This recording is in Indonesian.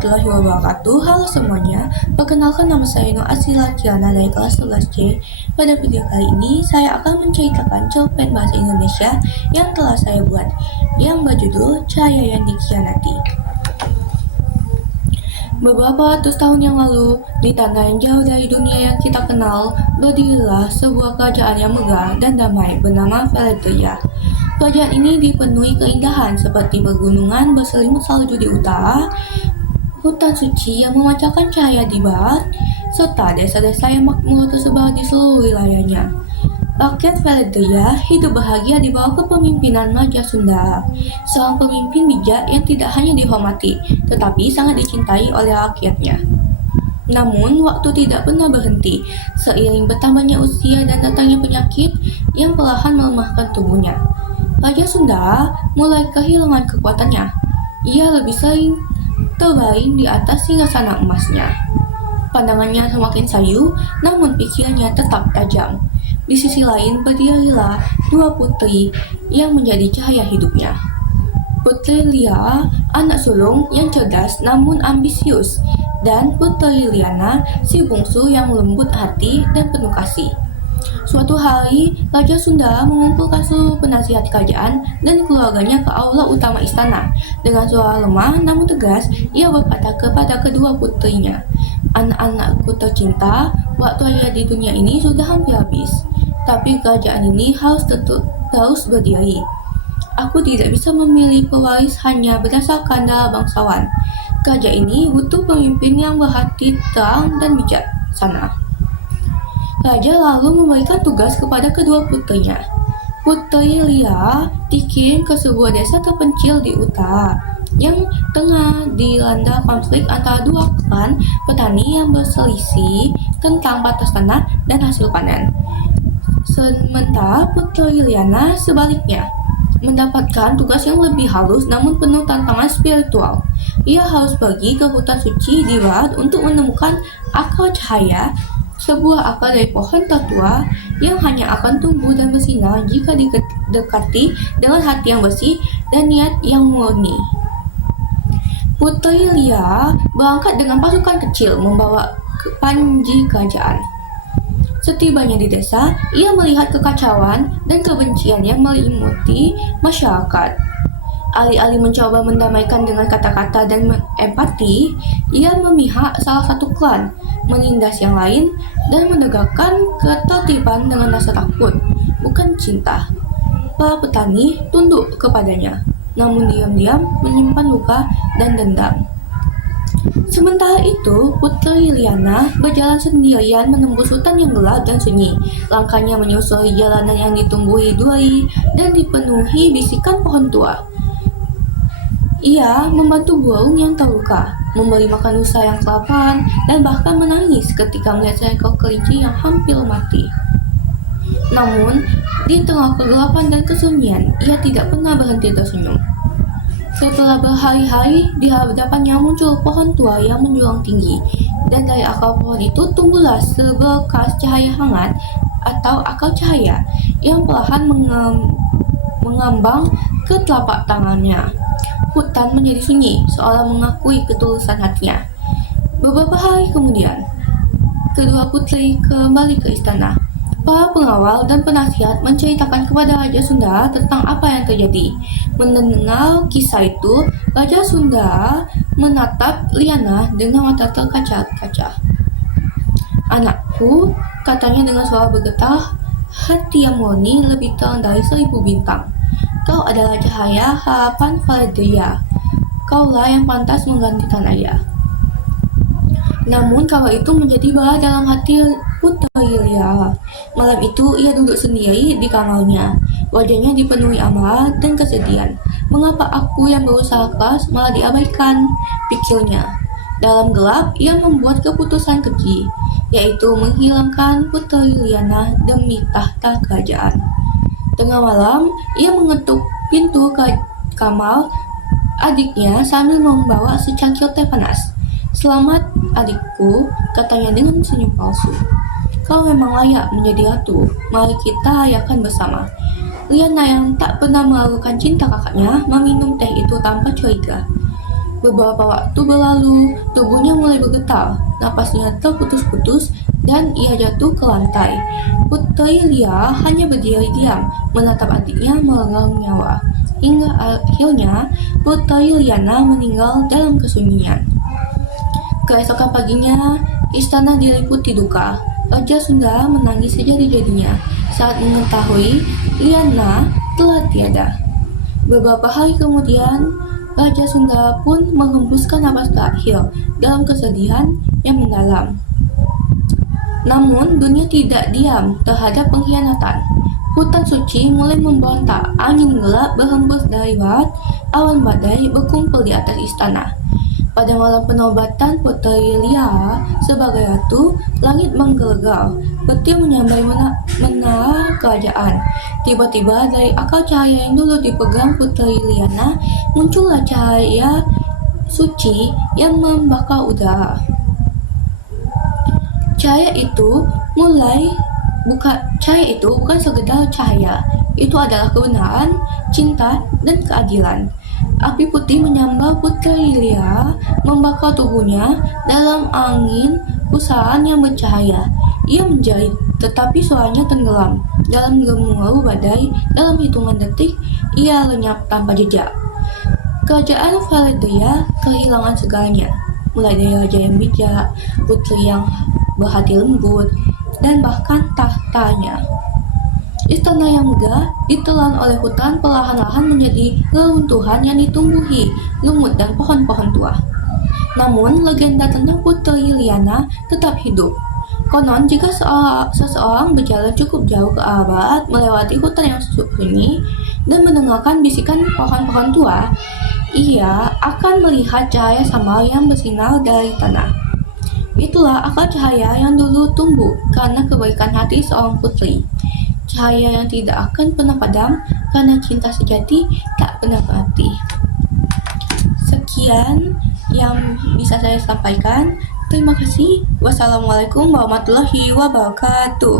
warahmatullahi wabarakatuh. Halo semuanya, perkenalkan nama saya Nur Asila Kiana dari kelas 11C. Pada video kali ini, saya akan menceritakan cerpen bahasa Indonesia yang telah saya buat, yang berjudul Cahaya yang Dikhianati. Beberapa ratus tahun yang lalu, di tanah yang jauh dari dunia yang kita kenal, berdirilah sebuah kerajaan yang megah dan damai bernama Valedria. Kerajaan ini dipenuhi keindahan seperti pegunungan berselimut salju di utara, hutan suci yang memancarkan cahaya di barat, serta desa-desa yang makmur tersebar di seluruh wilayahnya. Rakyat Valedria hidup bahagia di bawah kepemimpinan Raja Sunda, seorang pemimpin bijak yang tidak hanya dihormati, tetapi sangat dicintai oleh rakyatnya. Namun, waktu tidak pernah berhenti, seiring bertambahnya usia dan datangnya penyakit yang perlahan melemahkan tubuhnya. Raja Sunda mulai kehilangan kekuatannya. Ia lebih sering terbaring di atas singgasana emasnya. Pandangannya semakin sayu, namun pikirannya tetap tajam. Di sisi lain berdirilah dua putri yang menjadi cahaya hidupnya. Putri Lia, anak sulung yang cerdas namun ambisius, dan Putri Liana, si bungsu yang lembut hati dan penuh kasih. Suatu hari, Raja Sunda mengumpulkan seluruh penasihat kerajaan dan keluarganya ke aula utama istana. Dengan suara lemah namun tegas, ia berkata kepada kedua putrinya, "Anak-anakku tercinta, waktu saya di dunia ini sudah hampir habis. Tapi kerajaan ini harus terus berdiri. Aku tidak bisa memilih pewaris hanya berdasarkan darah bangsawan. Kerajaan ini butuh pemimpin yang berhati terang dan bijaksana." Raja lalu memberikan tugas kepada kedua putrinya. Putri Lia dikirim ke sebuah desa terpencil di utara yang tengah dilanda konflik antara dua klan petani yang berselisih tentang batas tanah dan hasil panen. Sementara Putri Liana sebaliknya mendapatkan tugas yang lebih halus namun penuh tantangan spiritual. Ia harus pergi ke hutan suci di barat untuk menemukan akar cahaya, sebuah akar dari pohon tertua yang hanya akan tumbuh dan bersinar jika didekati dengan hati yang bersih dan niat yang murni. Putri Lia berangkat dengan pasukan kecil membawa panji kerajaan. Setibanya di desa, ia melihat kekacauan dan kebencian yang meliputi masyarakat. Alih-alih mencoba mendamaikan dengan kata-kata dan empati, ia memihak salah satu klan, menindas yang lain, dan menegakkan ketertiban dengan rasa takut, bukan cinta. Para petani tunduk kepadanya, namun diam-diam menyimpan luka dan dendam. Sementara itu, Putri Liana berjalan sendirian menembus hutan yang gelap dan sunyi. Langkahnya menyusuri jalanan yang ditumbuhi duri dan dipenuhi bisikan pohon tua. Ia membantu burung yang terluka, memberi makan rusa yang kelaparan, dan bahkan menangis ketika melihat seekor kelinci yang hampir mati. Namun, di tengah kegelapan dan kesunyian, ia tidak pernah berhenti tersenyum. Setelah berhari-hari, di hadapannya muncul pohon tua yang menjulang tinggi, dan dari akar pohon itu tumbuhlah seberkas cahaya hangat atau akar cahaya yang perlahan mengambang ke telapak tangannya. Hutan menjadi sunyi, seolah mengakui ketulusan hatinya. Beberapa hari kemudian, kedua putri kembali ke istana. Para pengawal dan penasihat menceritakan kepada Raja Sunda tentang apa yang terjadi. Mendengar kisah itu, Raja Sunda menatap Liana dengan mata terkaca-kaca. "Anakku," katanya dengan suara bergetar, hati yang murni lebih terang dari 1000 bintang. "Kau adalah cahaya harapan Valedria. Kaulah yang pantas menggantikan ayah." Namun kabar itu menjadi bara dalam hati Putri Lia. Malam itu ia duduk sendiri di kamarnya. Wajahnya dipenuhi amarah dan kesedihan. "Mengapa aku yang berusaha keras malah diabaikan?" pikirnya. Dalam gelap, ia membuat keputusan keji, yaitu menghilangkan Putri Liana demi tahta kerajaan. Tengah malam, ia mengetuk pintu kamar adiknya sambil membawa secangkir teh panas. "Selamat, adikku," katanya dengan senyum palsu. "Kau memang layak menjadi ratu. Mari kita rayakan bersama." Liana yang tak pernah meragukan cinta kakaknya meminum teh itu tanpa curiga. Beberapa waktu berlalu, tubuhnya mulai bergetar, napasnya terputus-putus, dan ia jatuh ke lantai. Putri Lia hanya berdiri diam, menatap adiknya meregang nyawa. Hingga akhirnya, Putri Liana meninggal dalam kesunyian. Keesokan paginya, istana diliputi duka. Raja Sunda menangis sejadi-jadinya saat mengetahui Liana telah tiada. Beberapa hari kemudian, Raja Sunda pun menghembuskan napas terakhir dalam kesedihan yang mendalam. Namun, dunia tidak diam terhadap pengkhianatan. Hutan suci mulai memberontak, angin gelap berhembus dari barat, awan badai berkumpul di atas istana. Pada malam penobatan Putri Lia sebagai ratu, langit menggelegar, petir menyambai menara kerajaan. Tiba-tiba dari akar cahaya yang dulu dipegang Putri Liana, muncullah cahaya suci yang membakar udara. Cahaya itu bukan sekedar cahaya, itu adalah kebenaran, cinta, dan keadilan. Api putih menyambar Putri Lia, membakar tubuhnya dalam angin pusaran yang bercahaya. Ia menjerit, tetapi suaranya tenggelam dalam gemuruh badai. Dalam hitungan detik, ia lenyap tanpa jejak. Kerajaan Valedria kehilangan segalanya, mulai dari raja yang bijak, putri yang berhati lembut, dan bahkan tahtanya. Istana yang megah ditelan oleh hutan perlahan-lahan menjadi reruntuhan yang ditumbuhi lumut dan pohon-pohon tua. Namun, legenda tentang Putri Liana tetap hidup. Konon, jika seseorang berjalan cukup jauh ke arah barat melewati hutan yang sunyi dan mendengarkan bisikan pohon-pohon tua, ia akan melihat cahaya samar yang bersinar dari tanah. Itulah akar cahaya yang dulu tumbuh karena kebaikan hati seorang putri. Cahaya yang tidak akan pernah padam karena cinta sejati tak pernah mati. Sekian yang bisa saya sampaikan. Terima kasih. Wassalamualaikum warahmatullahi wabarakatuh.